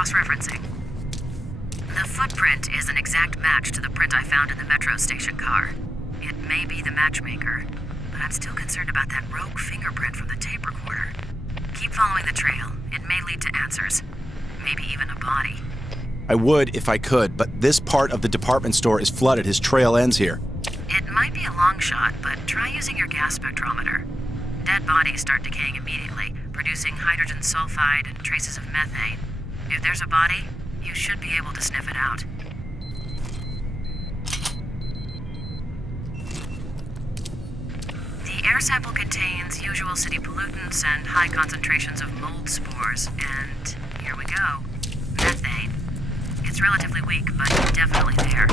cross-referencing. The footprint is an exact match to the print I found in the metro station car. It may be the matchmaker, but I'm still concerned about that rogue fingerprint from the tape recorder. Keep following the trail. It may lead to answers. Maybe even a body. I would if I could, but this part of the department store is flooded. His trail ends here. It might be a long shot, but try using your gas spectrometer. Dead bodies start decaying immediately, producing hydrogen sulfide and traces of methane. If there's a body, you should be able to sniff it out. The air sample contains usual city pollutants and high concentrations of mold spores, and here we go. Methane. It's relatively weak, but definitely there.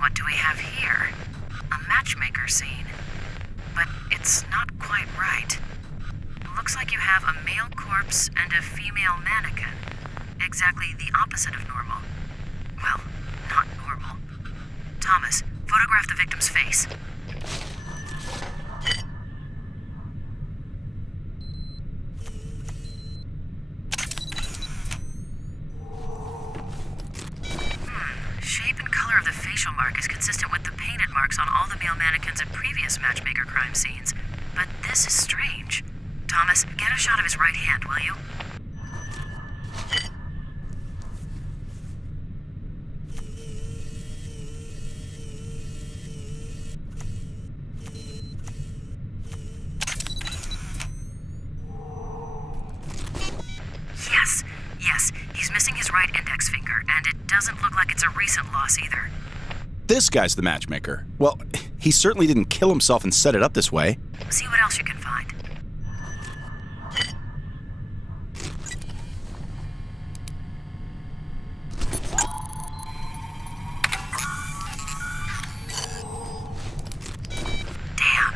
What do we have here? A matchmaker scene. But it's not quite right. Looks like you have a male corpse and a female mannequin. Exactly the opposite of normal. Well, not normal. Thomas, photograph the victim's face. Shape and color of the facial mark is consistent with the painted marks on all the male mannequins at previous matchmaker crime scenes. But this is strange. Thomas, get a shot of his right hand, will you? Yes, he's missing his right index finger, and it doesn't look like it's a recent loss either. This guy's the matchmaker. Well, he certainly didn't kill himself and set it up this way. See what else you can find. Damn,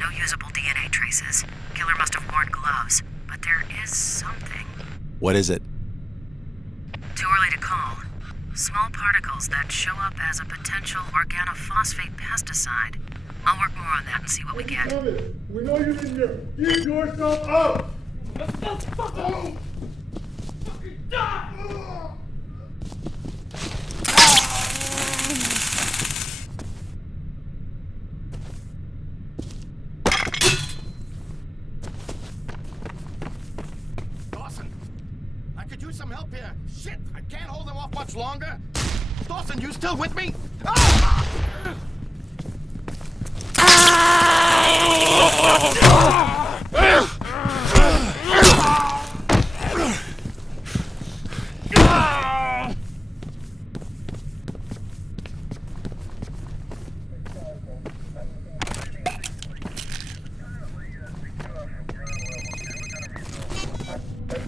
no usable DNA traces. Killer must have worn gloves, but there is something. What is it? Too early to call. Small particles that show up as a potential organophosphate pesticide. I'll work more on that and see what we get. We know you're in there. Get yourself up! Fucking die! Dawson, I could use some help here. Shit, I can't hold them off much longer. Dawson, you still with me? Ah!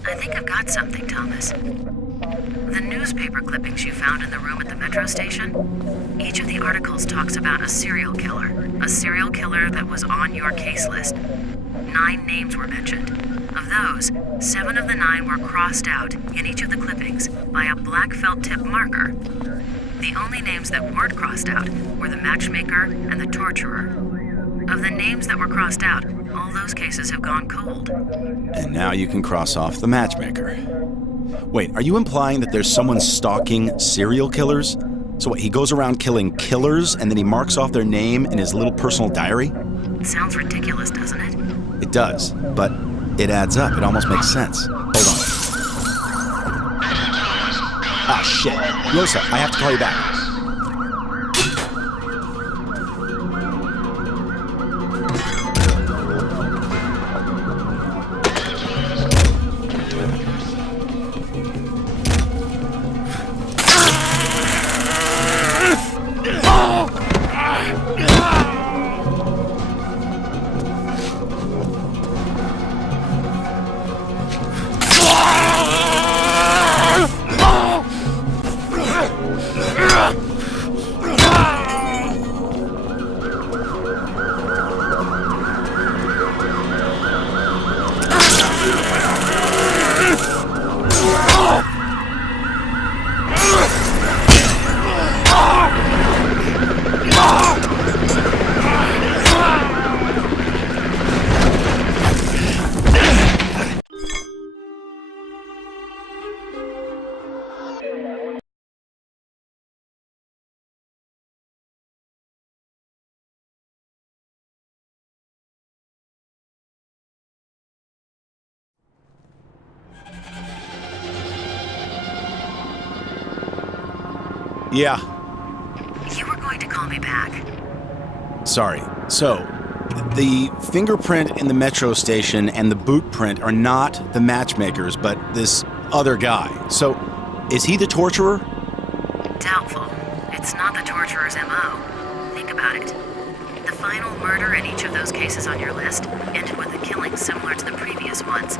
I think I've got something, Thomas. The newspaper clippings you found in the room at the metro station, each of the articles talks about a serial killer that was on your case list. 9 names were mentioned. Of those, 7 of the 9 were crossed out in each of the clippings by a black felt tip marker. The only names that weren't crossed out were the matchmaker and the torturer. Of the names that were crossed out, all those cases have gone cold. And now you can cross off the matchmaker. Wait, are you implying that there's someone stalking serial killers? So what, he goes around killing killers and then he marks off their name in his little personal diary? Sounds ridiculous, doesn't it? It does, but it adds up. It almost makes sense. Hold on. Ah, shit. Rosa, I have to call you back. Yeah. You were going to call me back. Sorry. So, the fingerprint in the metro station and the boot print are not the matchmakers, but this other guy. So, is he the torturer? Doubtful. It's not the torturer's MO. Think about it. The final murder in each of those cases on your list ended with a killing similar to the previous ones.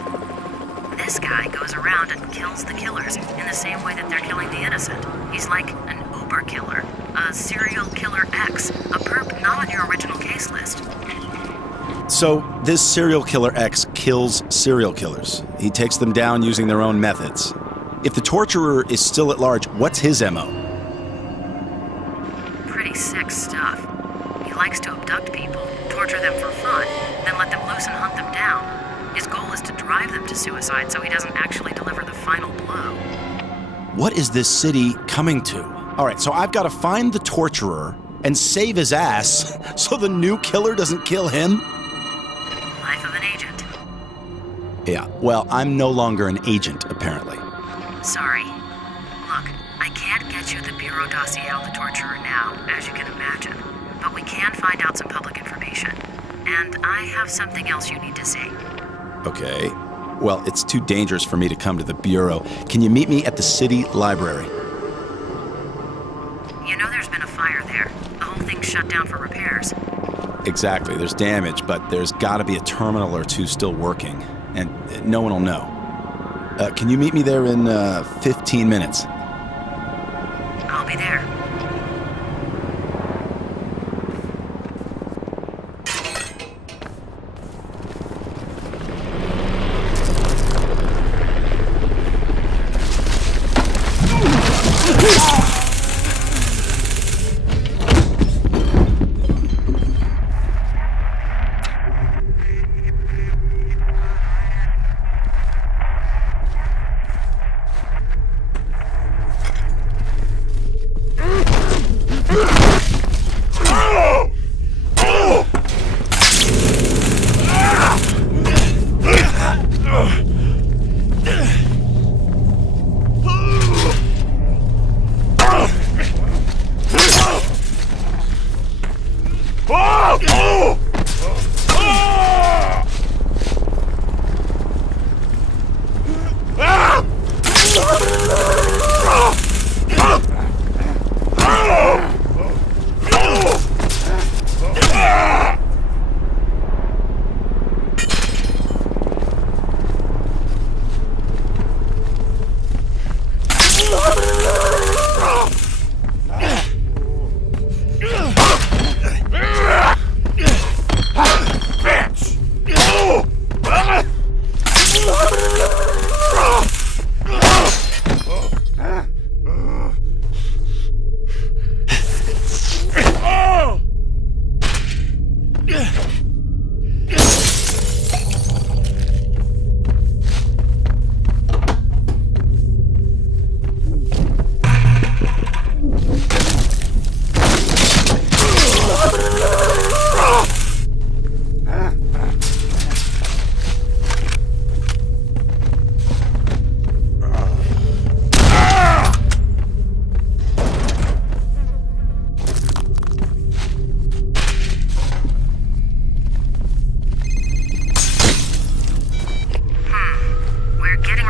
This guy goes around and kills the killers in the same way that they're killing the innocent. He's like an Uber killer, a a serial killer X, a perp not on your original case list. So, this serial killer X kills serial killers. He takes them down using their own methods. If the torturer is still at large, what's his MO? Pretty sick stuff. He likes to abduct people, torture them for fun, then let them loose and hunt them down. His goal is to drive them to suicide so he doesn't actually deliver the final blow. What is this city coming to? All right, so I've got to find the torturer and save his ass so the new killer doesn't kill him? Life of an agent. Yeah, well, I'm no longer an agent, apparently. Sorry. Look, I can't get you the Bureau dossier on the torturer now, as you can imagine. But we can find out some public information. And I have something else you need to see. Okay. Well, it's too dangerous for me to come to the Bureau. Can you meet me at the city library? You know there's been a fire there. The whole thing's shut down for repairs. Exactly. There's damage, but there's got to be a terminal or two still working. And no one will know. Can you meet me there in 15 minutes? I'll be there.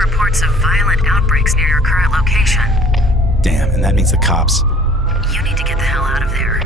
Reports of violent outbreaks near your current location. Damn, and that means the cops. You need to get the hell out of there.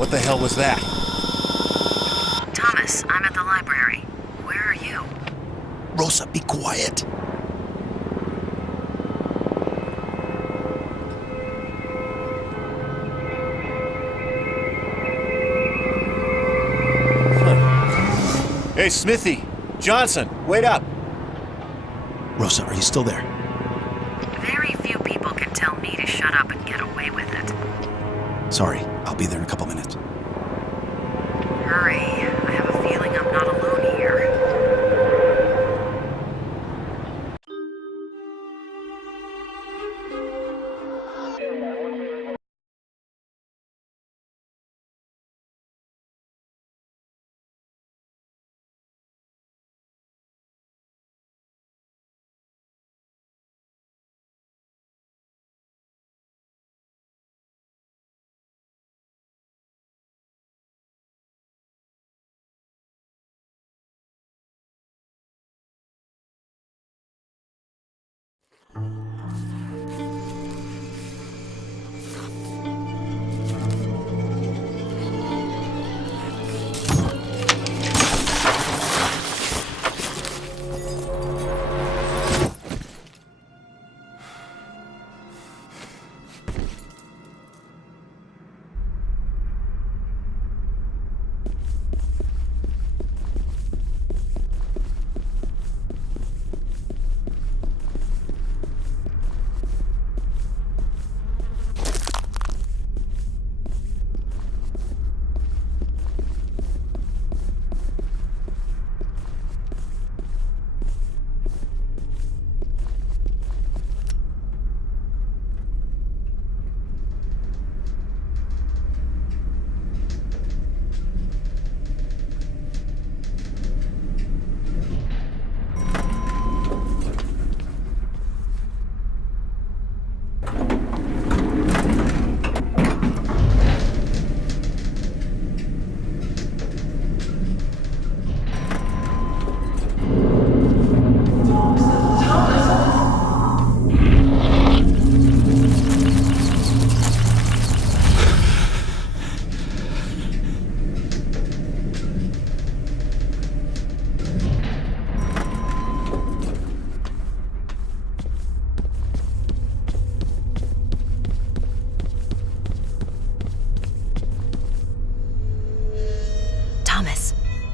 What the hell was that? Thomas, I'm at the library. Where are you? Rosa, be quiet. Hey, Smithy! Johnson, wait up! Rosa, are you still there? Very few people can tell me to shut up and get away with it. Sorry, I'll be there in a couple minutes. Hurry. I have a feeling I'm not alone here.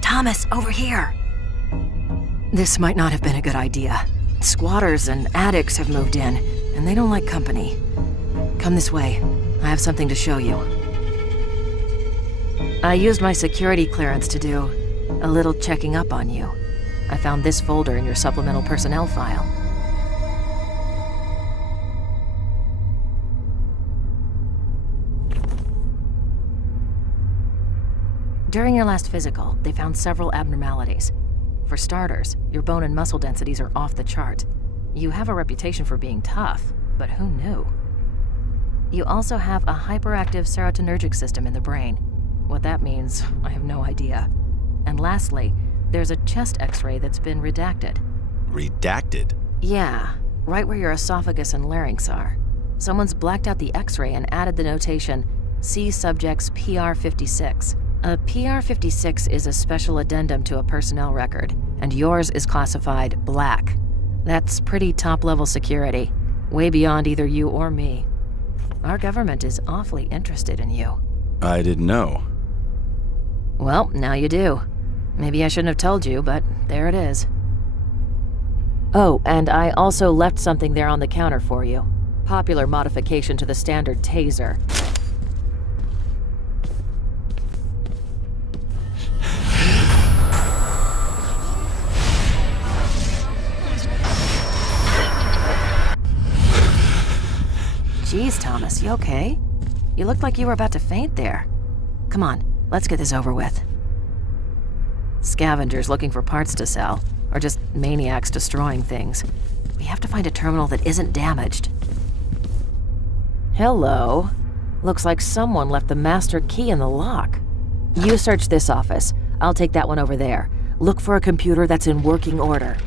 Thomas, over here! This might not have been a good idea. Squatters and addicts have moved in, and they don't like company. Come this way. I have something to show you. I used my security clearance to do a little checking up on you. I found this folder in your supplemental personnel file. During your last physical, they found several abnormalities. For starters, your bone and muscle densities are off the chart. You have a reputation for being tough, but who knew? You also have a hyperactive serotonergic system in the brain. What that means, I have no idea. And lastly, there's a chest x-ray that's been redacted. Redacted? Yeah, right where your esophagus and larynx are. Someone's blacked out the x-ray and added the notation, "See subject's PR56. A PR56 is a special addendum to a personnel record, and yours is classified black. That's pretty top-level security, way beyond either you or me. Our government is awfully interested in you. I didn't know. Well, now you do. Maybe I shouldn't have told you, but there it is. Oh, and I also left something there on the counter for you. Popular modification to the standard Taser. Jeez, Thomas, you okay? You looked like you were about to faint there. Come on, let's get this over with. Scavengers looking for parts to sell, or just maniacs destroying things. We have to find a terminal that isn't damaged. Hello. Looks like someone left the master key in the lock. You search this office. I'll take that one over there. Look for a computer that's in working order.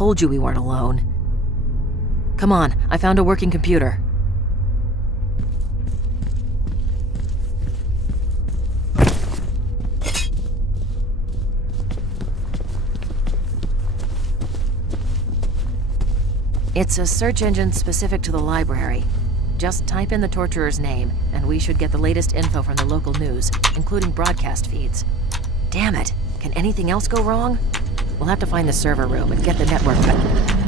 told you we weren't alone. Come on, I found a working computer. It's a search engine specific to the library. Just type in the torturer's name, and we should get the latest info from the local news, including broadcast feeds. Damn it! Can anything else go wrong? We'll have to find the server room and get the network cut.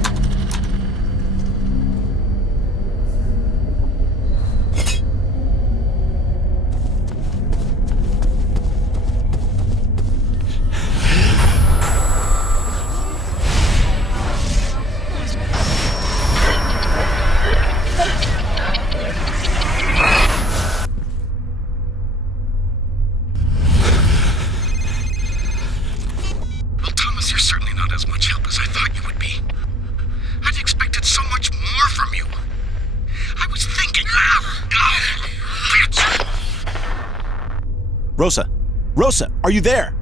Rosa! Rosa, are you there?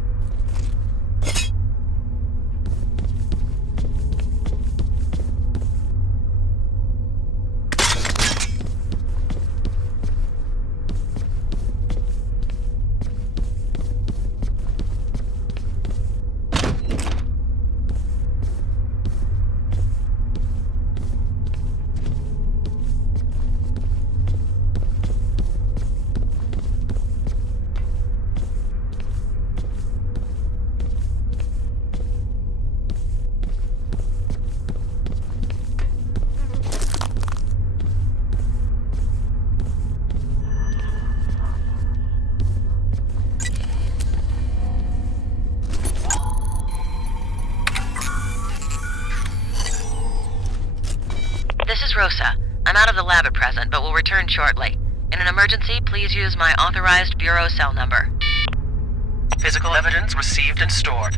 This is Rosa. I'm out of the lab at present, but will return shortly. In an emergency, please use my authorized bureau cell number. Physical evidence received and stored.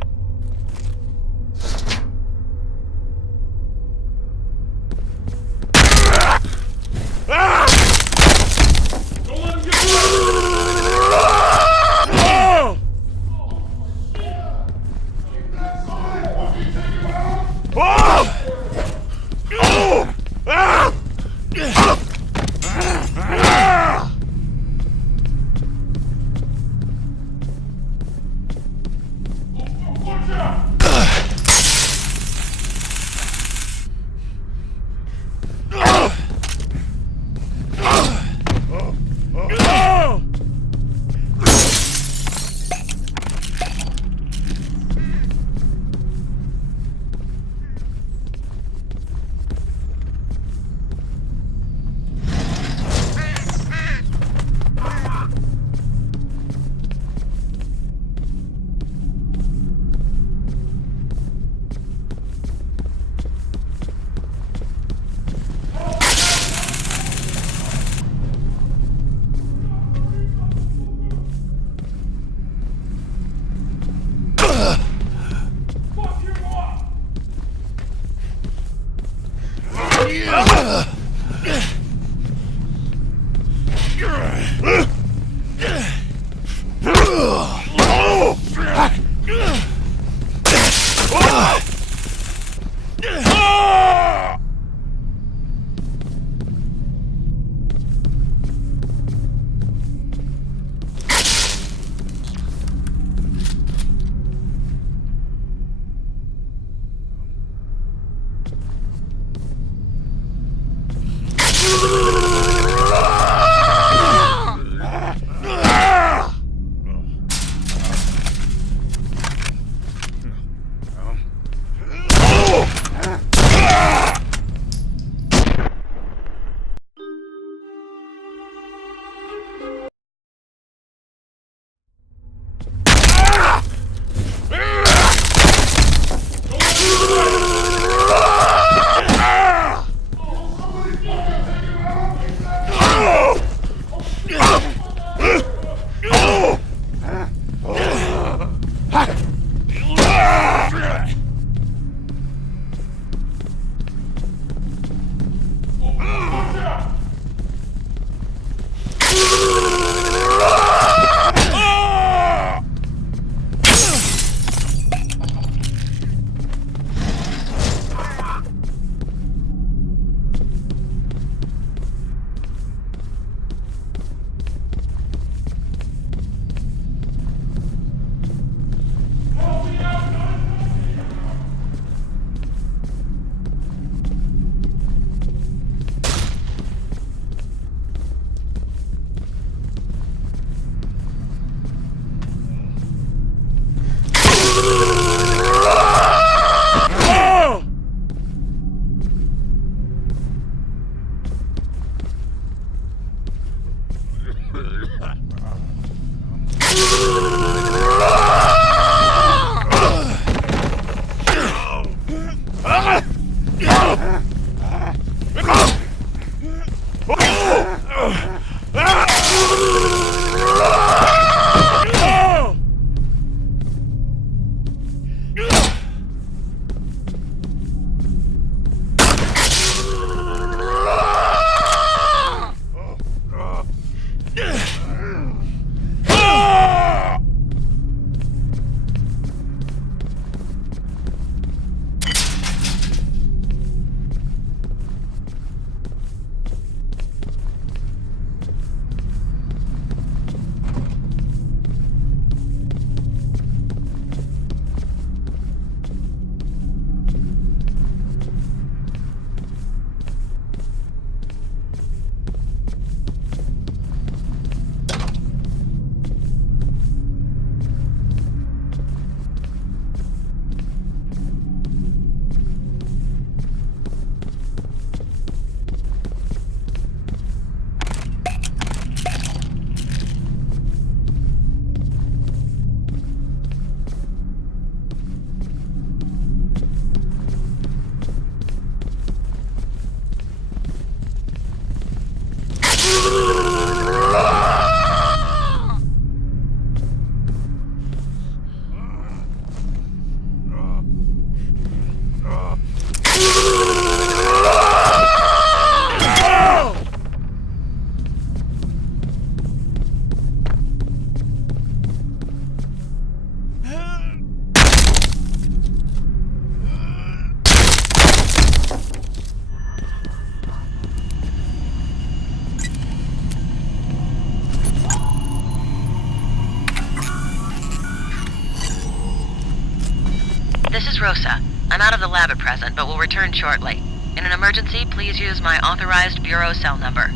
This is Rosa. I'm out of the lab at present, but will return shortly. In an emergency, please use my authorized Bureau cell number.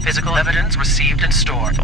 Physical evidence received and stored.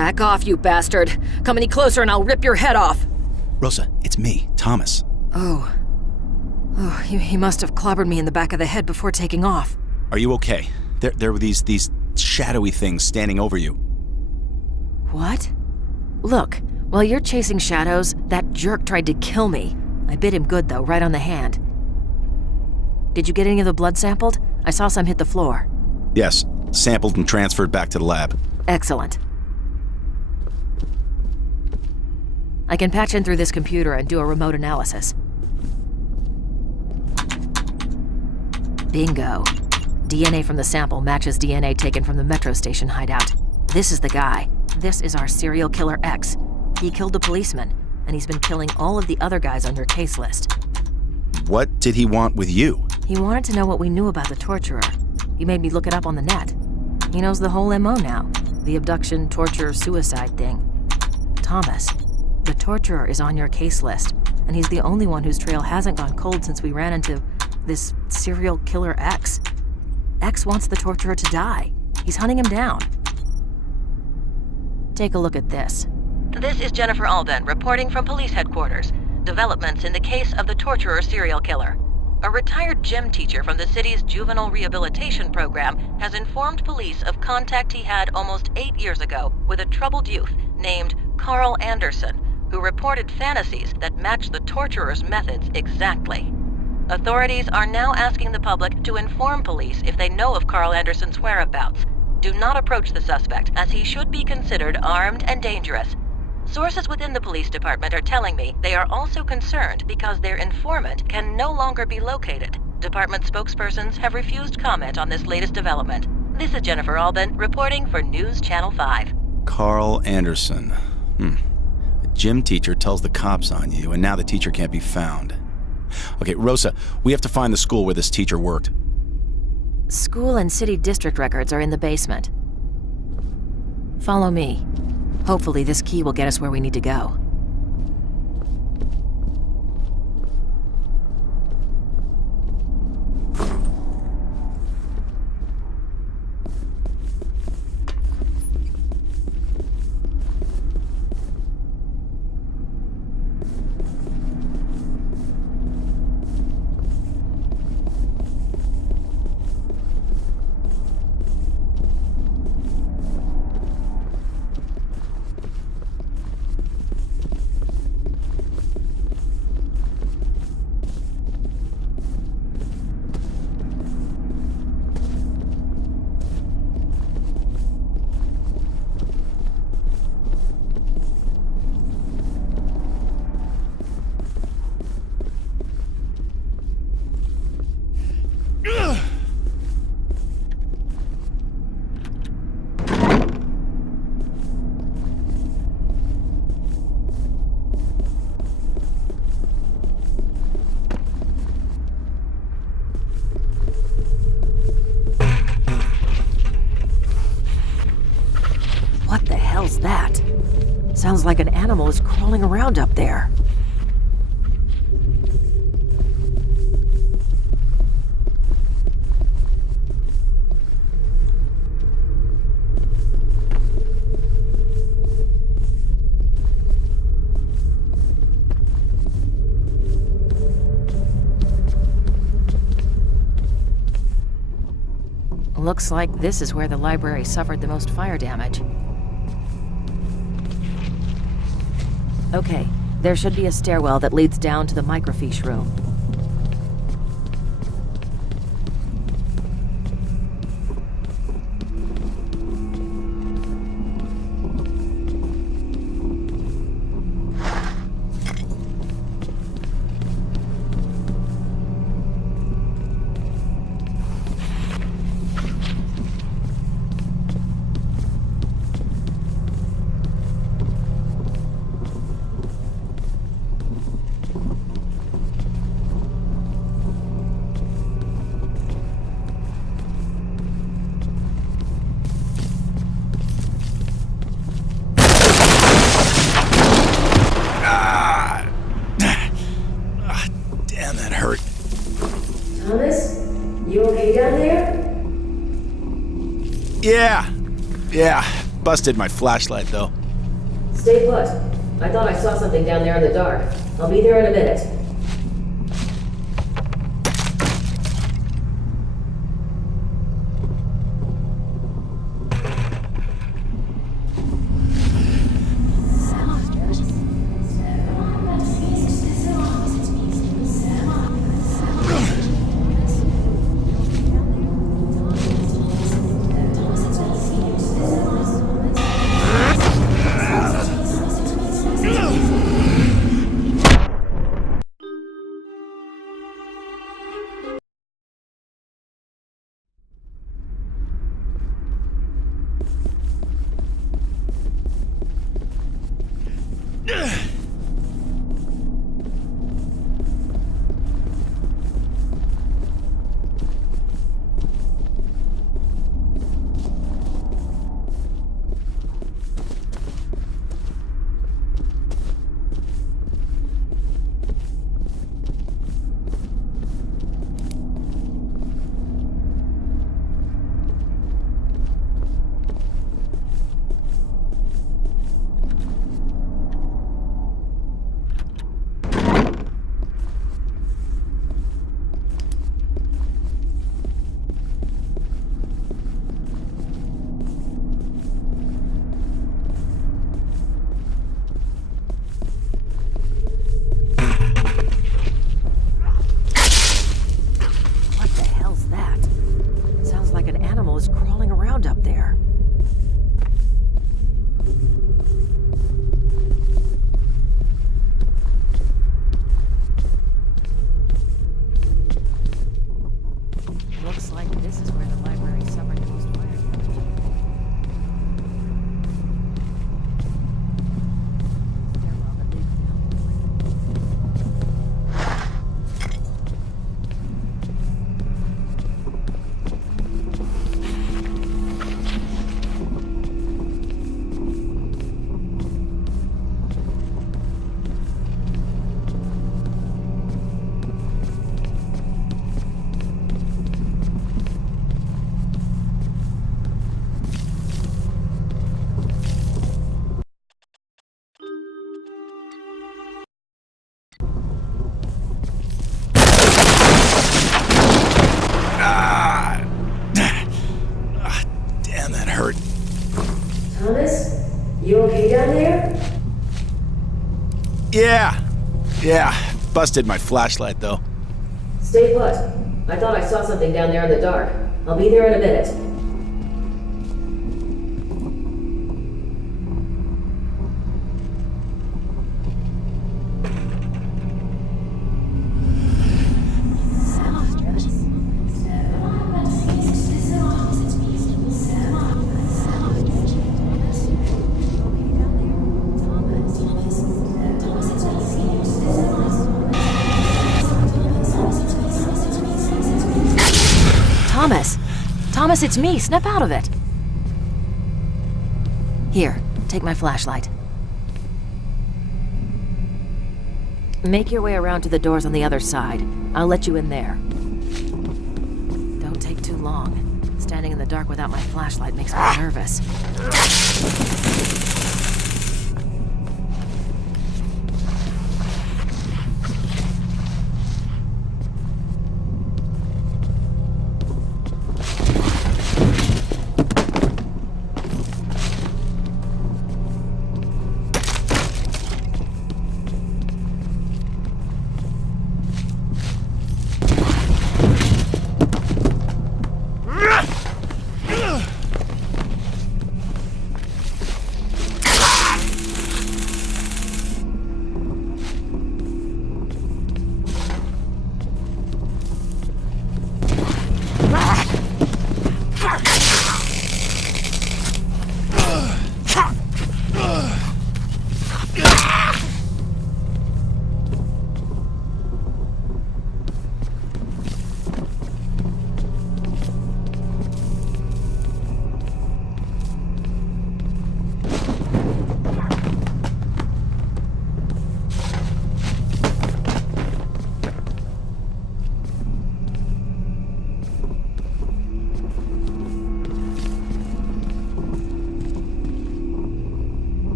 Back off, you bastard. Come any closer and I'll rip your head off. Rosa, it's me, Thomas. Oh, he must have clobbered me in the back of the head before taking off. Are you okay? There were these shadowy things standing over you. What? Look, while you're chasing shadows, that jerk tried to kill me. I bit him good, though, right on the hand. Did you get any of the blood sampled? I saw some hit the floor. Yes, sampled and transferred back to the lab. Excellent. I can patch in through this computer and do a remote analysis. Bingo. DNA from the sample matches DNA taken from the metro station hideout. This is the guy. This is our serial killer X. He killed the policeman, and he's been killing all of the other guys on your case list. What did he want with you? He wanted to know what we knew about the torturer. He made me look it up on the net. He knows the whole MO now. The abduction, torture, suicide thing. Thomas, the torturer is on your case list, and he's the only one whose trail hasn't gone cold since we ran into this serial killer X. X wants the torturer to die. He's hunting him down. Take a look at this. This is Jennifer Alden reporting from police headquarters. Developments in the case of the torturer serial killer. A retired gym teacher from the city's juvenile rehabilitation program has informed police of contact he had almost 8 years ago with a troubled youth named Carl Anderson, who reported fantasies that match the torturer's methods exactly. Authorities are now asking the public to inform police if they know of Carl Anderson's whereabouts. Do not approach the suspect, as he should be considered armed and dangerous. Sources within the police department are telling me they are also concerned because their informant can no longer be located. Department spokespersons have refused comment on this latest development. This is Jennifer Alden reporting for News Channel 5. Carl Anderson. A gym teacher tells the cops on you, and now the teacher can't be found. Okay, Rosa, we have to find the school where this teacher worked. School and city district records are in the basement. Follow me. Hopefully this key will get us where we need to go. What the hell's that? Sounds like an animal is crawling around up there. Looks like this is where the library suffered the most fire damage. Okay, there should be a stairwell that leads down to the microfiche room. Damn, that hurt. Thomas? You okay down there? Yeah, busted my flashlight, though. Stay put. I thought I saw something down there in the dark. I'll be there in a minute. Thomas? You okay down there? Yeah. Busted my flashlight, though. Stay put. I thought I saw something down there in the dark. I'll be there in a minute. Thomas, it's me. Snap out of it. Here, take my flashlight. Make your way around to the doors on the other side. I'll let you in there. Don't take too long. Standing in the dark without my flashlight makes me nervous.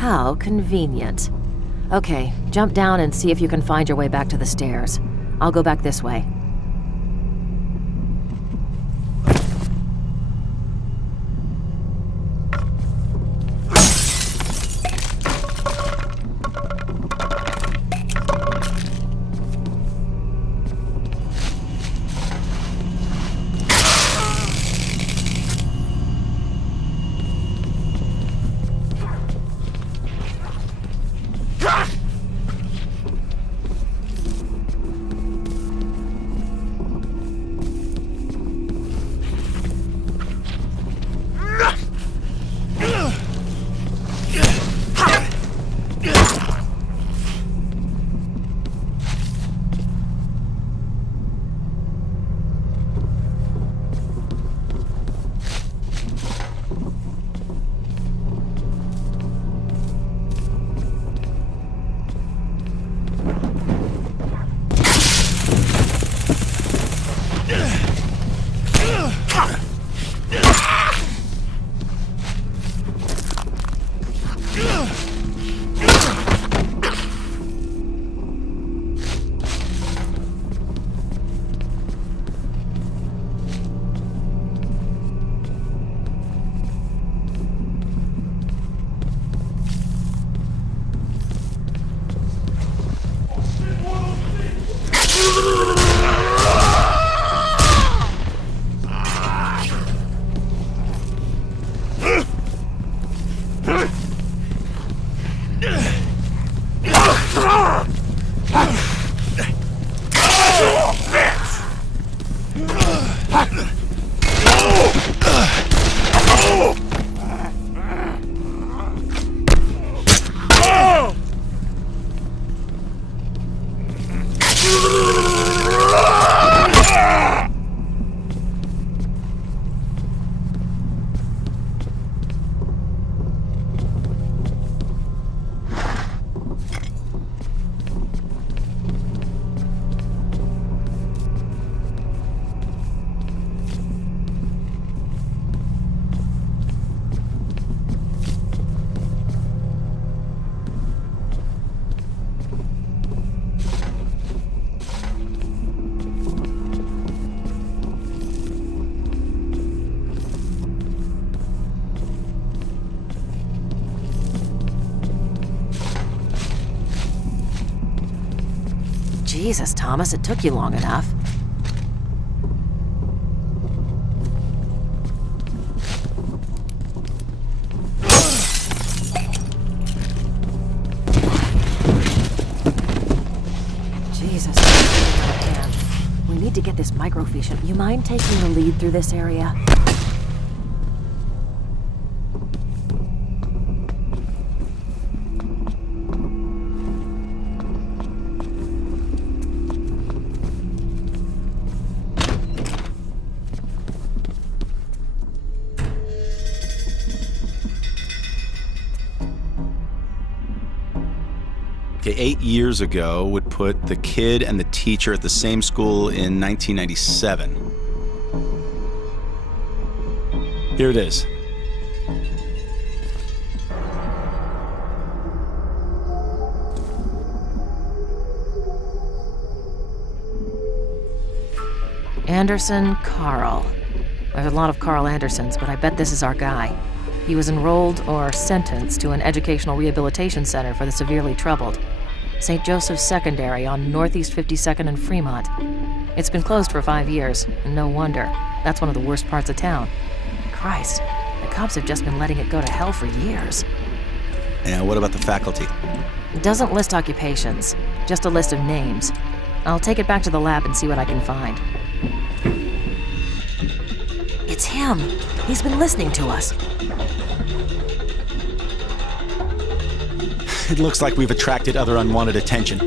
How convenient. Okay, jump down and see if you can find your way back to the stairs. I'll go back this way. Jesus, Thomas, it took you long enough. Jesus, man. We need to get this microfiche. You mind taking the lead through this area? Okay, 8 years ago would put the kid and the teacher at the same school in 1997. Here it is. Anderson Carl. There's a lot of Carl Andersons, but I bet this is our guy. He was enrolled or sentenced to an educational rehabilitation center for the severely troubled. St. Joseph's Secondary on Northeast 52nd and Fremont. It's been closed for 5 years, and no wonder. That's one of the worst parts of town. Christ, the cops have just been letting it go to hell for years. And what about the faculty? It doesn't list occupations, just a list of names. I'll take it back to the lab and see what I can find. It's him. He's been listening to us. It looks like we've attracted other unwanted attention.